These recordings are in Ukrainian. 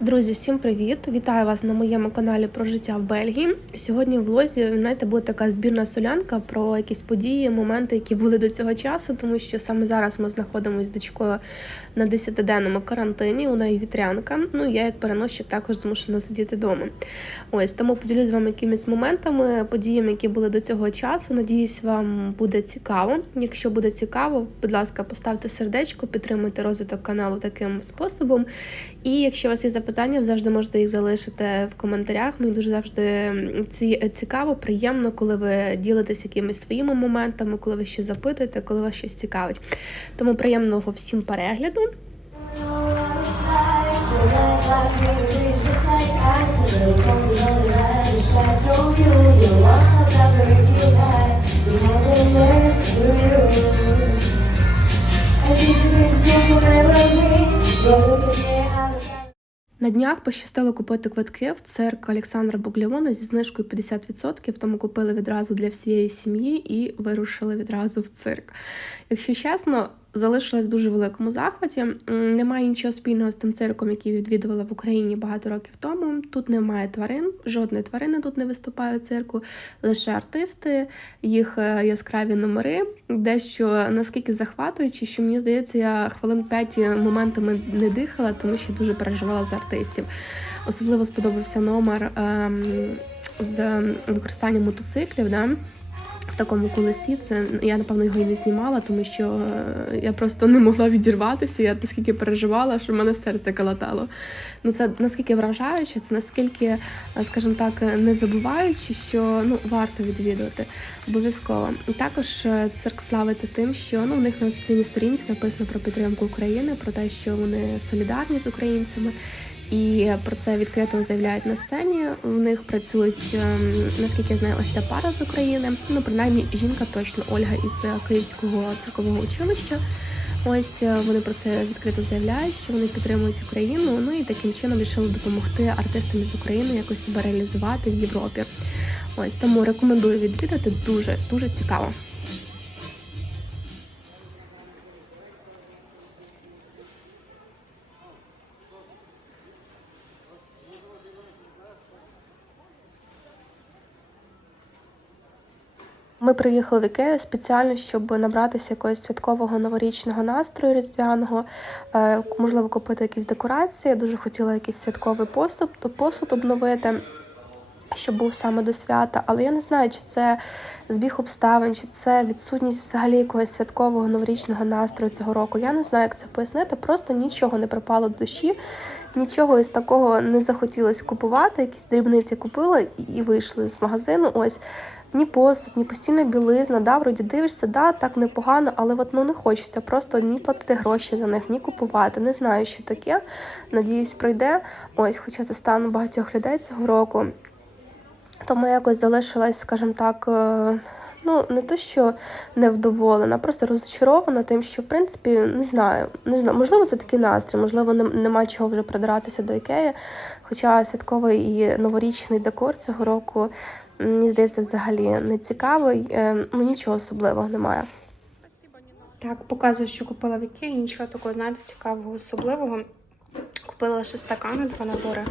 Друзі, всім привіт! Вітаю вас на моєму каналі про життя в Бельгії. Сьогодні в влозі знаєте, буде така збірна солянка про якісь події, моменти, які були до цього часу, тому що саме зараз ми знаходимося з дочкою на 10-денному карантині. У неї вітрянка. Ну я як переносчик також змушена сидіти вдома. Ось тому поділюсь з вами якимись моментами, подіями, які були до цього часу. Надіюсь, вам буде цікаво. Якщо буде цікаво, будь ласка, поставте сердечко, підтримуйте розвиток каналу таким способом. І якщо у вас є запитання, завжди можете їх залишити в коментарях. Мені дуже завжди ці цікаво, приємно, коли ви ділитесь якимись своїми моментами, коли ви щось запитуєте, коли вас щось цікавить. Тому приємного всім перегляду. На днях пощастило купити квитки в цирк Олександра Буглявона зі знижкою 50%, тому купили відразу для всієї сім'ї і вирушили відразу в цирк. Якщо чесно, залишилась в дуже великому захваті. Немає нічого спільного з тим цирком, який відвідувала в Україні багато років тому. Тут немає тварин, жодної тварини тут не виступає в цирку, лише артисти, їх е, яскраві номери, дещо наскільки захватуючи, що мені здається, я хвилин п'ять моментами не дихала, тому що дуже переживала за артистів. Особливо сподобався номер ем, з використанням мотоциклів. Да? В такому колесі це я напевно його і не знімала, тому що е, я просто не могла відірватися. Я наскільки переживала, що в мене серце калатало. Ну це наскільки вражаюче, це наскільки, е, скажімо так, не забуваючи, що ну варто відвідувати обов'язково. Також е, цирк славиться тим, що ну в них на офіційній сторінці написано про підтримку України, про те, що вони солідарні з українцями. І про це відкрито заявляють на сцені. У них працюють, ем, наскільки я знаю, ось ця пара з України. Ну, принаймні, жінка точно Ольга із е, Київського циркового училища. Ось е, вони про це відкрито заявляють, що вони підтримують Україну. Ну і таким чином вирішили допомогти артистам з України якось себе реалізувати в Європі. Ось тому рекомендую відвідати дуже дуже цікаво. Ми приїхали в Ікею спеціально, щоб набратися якогось святкового новорічного настрою різдвяного, е, можливо, купити якісь декорації. Дуже хотіла якийсь святковий посуд, посуд обновити, щоб був саме до свята. Але я не знаю, чи це збіг обставин, чи це відсутність взагалі якогось святкового новорічного настрою цього року. Я не знаю, як це пояснити. Просто нічого не припало до душі. Нічого із такого не захотілося купувати. Якісь дрібниці купила і вийшли з магазину. Ось ні посуд, ні постійна білизна. Да, вроді дивишся, да, так непогано, але от ну не хочеться просто ні платити гроші за них, ні купувати. Не знаю, що таке. Надіюсь, пройде. Ось, хоча це стану багатьох людей цього року. Тому я якось залишилась, скажімо так. Ну, не то, що невдоволена, просто розчарована тим, що в принципі не знаю, не знаю, можливо, це такий настрій, можливо, нем- нема чого вже придиратися до ікеї. Хоча святковий і новорічний декор цього року, мені здається, взагалі не цікавий. Е, Ну нічого особливого немає. Так, показую, що купила в Ікеї, нічого такого, знаєте, цікавого, особливого. Купила лише стакани, два набори,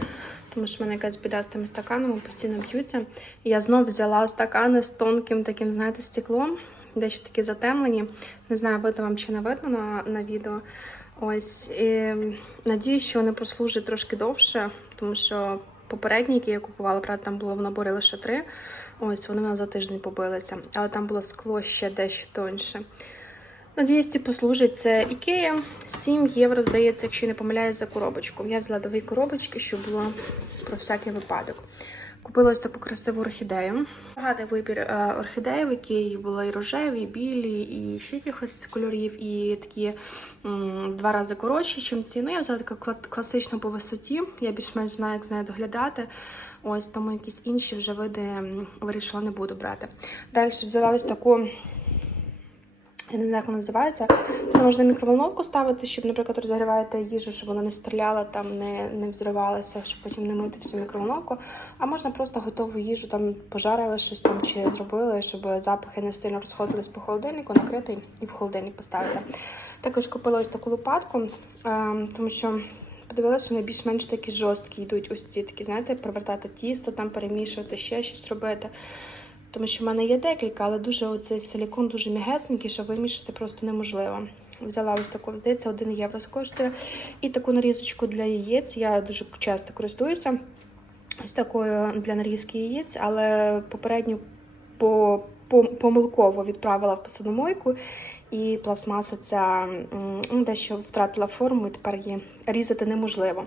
тому що в мене якась біда з тими стаканами, постійно б'ються. І я знов взяла стакани з тонким таким, знаєте, стеклом, дещо такі затемлені. Не знаю, видно вам чи не видно на, на відео. Ось і надію, що вони прослужать трошки довше, тому що попередні, які я купувала, правда, там було в наборі лише три. Ось вони в нас за тиждень побилися, але там було скло ще дещо тоньше. Надіюсь, ці послужать. Це Ікея. 7 євро, здається, якщо не помиляюсь за коробочку. Я взяла дві коробочки, щоб було про всякий випадок. Купила ось таку красиву орхідею. Гарний вибір е, орхідей, в Ікеї були і рожеві, і білі, і ще якихось кольорів, і такі м, два рази коротші, ніж ці. Ну, я взяла таку кла- класичну по висоті. Я більш-менш знаю, як з нею доглядати. Ось тому якісь інші вже види вирішила не буду брати. Далі взяла ось таку я не знаю, як вона називається. Це можна мікроволновку ставити, щоб, наприклад, розігріваєте їжу, щоб вона не стріляла, там не, не взривалася, щоб потім не мити всю мікроволновку. А можна просто готову їжу там пожарили щось там чи зробили, щоб запахи не сильно розходились по холодильнику, накрити і в холодильник поставити. Також купила ось таку лопатку, ем, тому що подивилася, вони більш-менш такі жорсткі йдуть ось ці такі, знаєте, провертати тісто, там перемішувати, ще щось робити. Тому що в мене є декілька, але дуже оцей силікон дуже м'ягесенький, що вимішати просто неможливо. Взяла ось таку, здається, 1 євро коштує. І таку нарізочку для яєць. Я дуже часто користуюся ось такою для нарізки яєць, але попередньо по, по, помилково відправила в посудомойку, і пластмаса ця дещо втратила форму, і тепер її різати неможливо.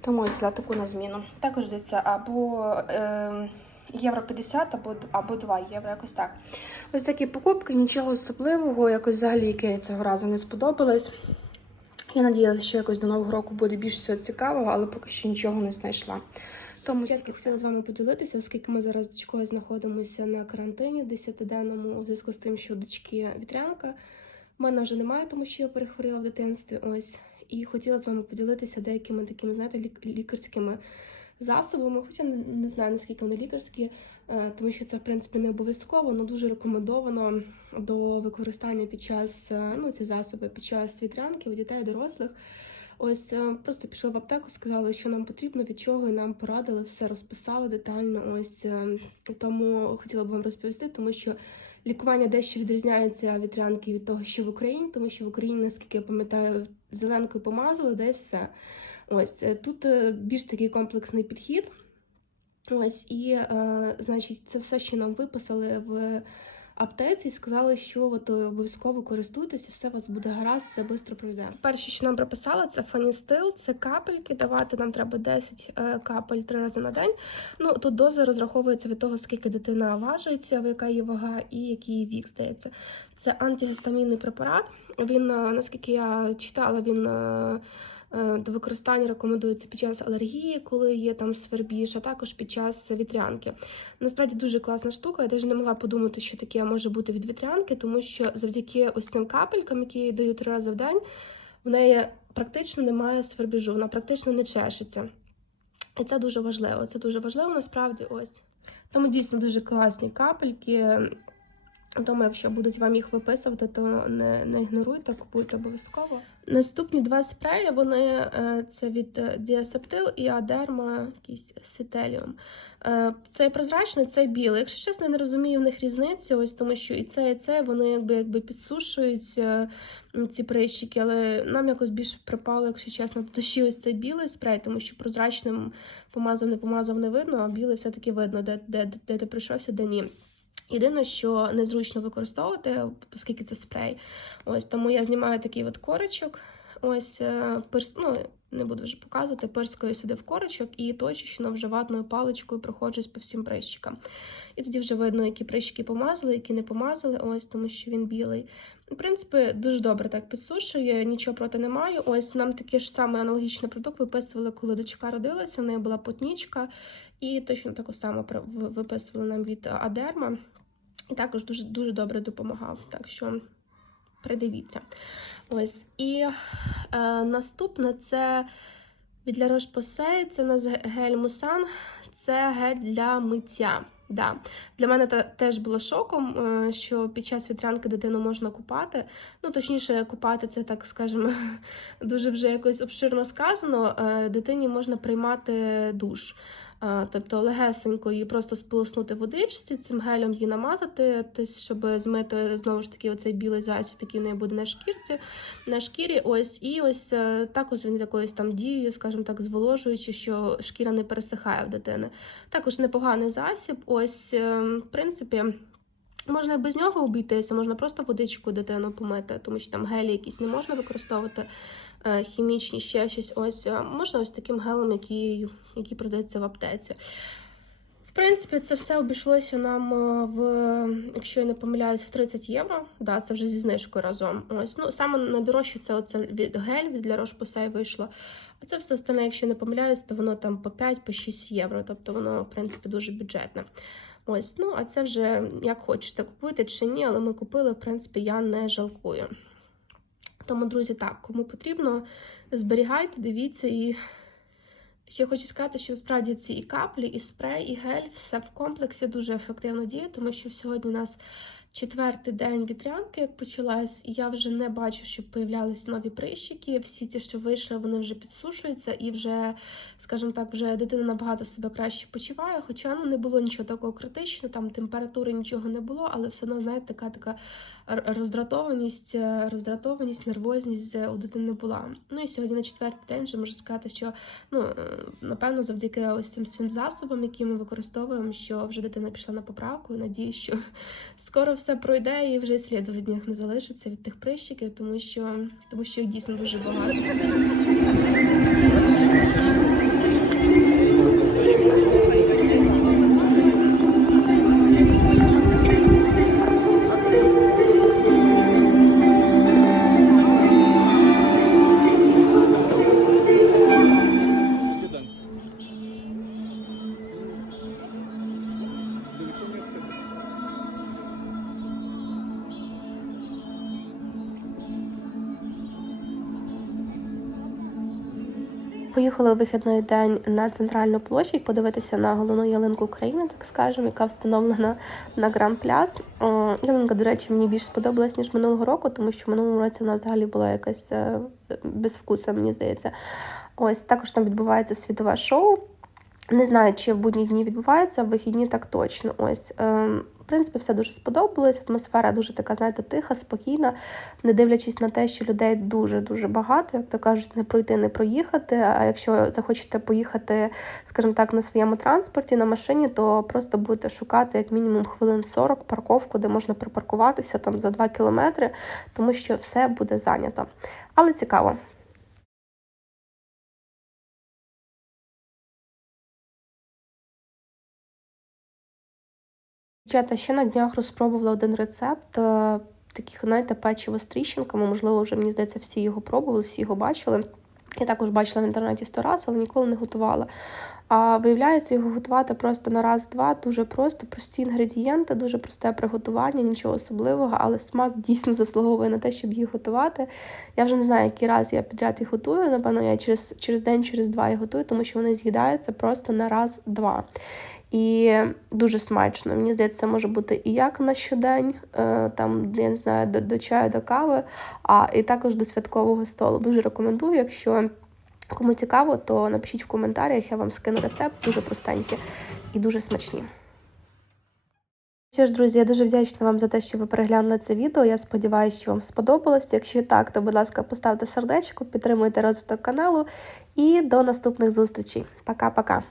Тому ось взяла таку на зміну. Також дивіться, або е, євро 50, або, або 2 євро, якось так. Ось такі покупки, нічого особливого, якось взагалі яке цього разу не сподобалось. Я надіялася, що якось до нового року буде більш всього цікавого, але поки що нічого не знайшла. Тому тільки хотіла з вами поділитися, оскільки ми зараз з дочкою знаходимося на карантині 10-денному у зв'язку з тим, що дочки вітрянка. У мене вже немає, тому що я перехворіла в дитинстві. Ось і хотіла з вами поділитися деякими такими, знаєте, лік- лікарськими засобами. Хоча не, знаю наскільки вони лікарські, е, тому що це в принципі не обов'язково, але дуже рекомендовано до використання під час е, ну ці засоби під час вітрянки у дітей, дорослих. Ось е, просто пішли в аптеку, сказали, що нам потрібно, від чого і нам порадили, все розписали детально. Ось тому хотіла б вам розповісти, тому що лікування дещо відрізняється від вітрянки від того, що в Україні, тому що в Україні, наскільки я пам'ятаю, зеленкою помазали, де все. Ось е, тут е, більш такий комплексний підхід. Ось і, е, значить, це все, що нам виписали в аптеці, і сказали, що от обов'язково користуйтеся, все у вас буде гаразд, все швидко пройде. Перше, що нам прописали, це фаністил, це капельки. Давати нам треба 10 е, капель три рази на день. Ну тут доза розраховується від того, скільки дитина важить, яка її вага і який її вік здається. Це антигістамінний препарат. Він, наскільки я читала, він. Е, До використання рекомендується під час алергії, коли є там свербіж, а також під час вітрянки. Насправді дуже класна штука. Я навіть не могла подумати, що таке може бути від вітрянки, тому що завдяки ось цим капелькам, які я даю три рази в день, в неї практично немає свербіжу, вона практично не чешеться. І це дуже важливо. Це дуже важливо насправді ось. Тому дійсно дуже класні капельки. Тому, якщо будуть вам їх виписувати, то не, не ігноруйте, купуйте обов'язково. Наступні два спреї вони е, це від Діасептил і Адерма, якийсь Сителіум. Е, Цей прозрачний, цей білий. Якщо чесно, я не розумію в них різниці, ось тому що і це, і це вони якби якби підсушують е, ці прищики, але нам якось більше припало, якщо чесно, до душі ось цей білий спрей, тому що прозрачним помазав, не помазав не видно, а білий все-таки видно, де, де, де ти прийшовся, де ні. Єдине, що незручно використовувати, оскільки це спрей. Ось тому я знімаю такий от корочок. Ось е, перс, ну, не буду вже показувати, перскою сюди в корочок і точечно вже ватною паличкою проходжусь по всім прищикам. І тоді вже видно, які прищики помазали, які не помазали, ось тому що він білий. В принципі, дуже добре так підсушує, нічого проти не маю. Ось нам такий ж самий аналогічний продукт виписували, коли дочка родилася. В неї була потнічка, і точно таку саму виписували нам від Адерма. І також дуже дуже добре допомагав. Так що придивіться. Ось. І е, наступне це від La Roche-Posay, це у нас гель Мусан, це гель для миття. Да. Для мене та, теж було шоком, е, що під час вітрянки дитину можна купати. Ну, точніше, купати це, так скажемо, дуже вже якось обширно сказано. Е, Дитині можна приймати душ. Е, Тобто легесенько її просто сполоснути водичці, цим гелем її намазати, щоб змити знову ж таки оцей білий засіб, який в неї буде на шкірці, на шкірі. Ось і ось також він з якоюсь там дією, скажімо так, зволожуючи, що шкіра не пересихає в дитини. Також непоганий засіб. Ось, е, в принципі. Можна і без нього обійтися, можна просто водичку дитину помити, тому що там гелі якісь не можна використовувати е, хімічні, ще щось. Ось е, можна ось таким гелем, який, який продається в аптеці. В принципі, це все обійшлося нам е, в, якщо я не помиляюсь, в 30 євро. Да, це вже зі знижкою разом. Ось ну саме найдорожче це оце від гель від для Roche-Posay вийшло. А це все остальне, якщо не помиляюсь, то воно там по 5 по 6 євро. Тобто воно, в принципі, дуже бюджетне. Ось, ну а це вже як хочете купуйте чи ні, але ми купили, в принципі, я не жалкую. Тому, друзі, так, кому потрібно, зберігайте, дивіться і. Ще хочу сказати, що насправді ці і каплі, і спрей, і гель, все в комплексі дуже ефективно діє, тому що сьогодні у нас четвертий день вітрянки, як почалась, я вже не бачу, щоб появлялись нові прищики. Всі ті, що вийшли, вони вже підсушуються, і вже, скажімо так, вже дитина набагато себе краще почуває. Хоча ну не було нічого такого критичного, там температури нічого не було, але все одно, знаєте, така така роздратованість, е, роздратованість, нервозність е, у дитини була. Ну і сьогодні на четвертий день вже можу сказати, що ну е, напевно завдяки ось цим всім засобам, які ми використовуємо, що вже дитина пішла на поправку. І надію, що скоро все пройде і вже сліду від них не залишиться від тих прищиків, тому що тому що їх дійсно дуже багато. Поїхали у вихідний день на центральну площадь подивитися на головну ялинку України, так скажемо, яка встановлена на Гран Пляс. Ялинка, до речі, мені більш сподобалась ніж минулого року, тому що в минулому році вона взагалі була якась е, безвкуса, мені здається. Ось також там відбувається світове шоу. Не знаю, чи в будні дні відбувається, в вихідні так точно. Ось. Принципі, все дуже сподобалось. Атмосфера дуже така, знаєте, тиха, спокійна, не дивлячись на те, що людей дуже-дуже багато, як то кажуть, не пройти, не проїхати. А якщо захочете поїхати, скажімо так, на своєму транспорті, на машині, то просто будете шукати як мінімум хвилин 40 парковку, де можна припаркуватися там за 2 кілометри, тому що все буде зайнято. Але цікаво. Дівчата, ще на днях розпробувала один рецепт е, таких, знаєте, печиво з тріщинками. Можливо, вже мені здається, всі його пробували, всі його бачили. Я також бачила в інтернеті сто раз, але ніколи не готувала. А виявляється, його готувати просто на раз-два, дуже просто, прості інгредієнти, дуже просте приготування, нічого особливого, але смак дійсно заслуговує на те, щоб їх готувати. Я вже не знаю, який раз я підряд їх готую. Напевно, я через, через день, через два їх готую, тому що вони з'їдаються просто на раз-два. І дуже смачно. Мені здається, це може бути і як на щодень, е, там, я не знаю, до, до чаю, до кави, а і також до святкового столу. Дуже рекомендую, якщо кому цікаво, то напишіть в коментарях, я вам скину рецепт, дуже простенькі і дуже смачні. Що ж, друзі, я дуже вдячна вам за те, що ви переглянули це відео. Я сподіваюся, що вам сподобалось. Якщо так, то, будь ласка, поставте сердечко, підтримуйте розвиток каналу і до наступних зустрічей. Пока-пока.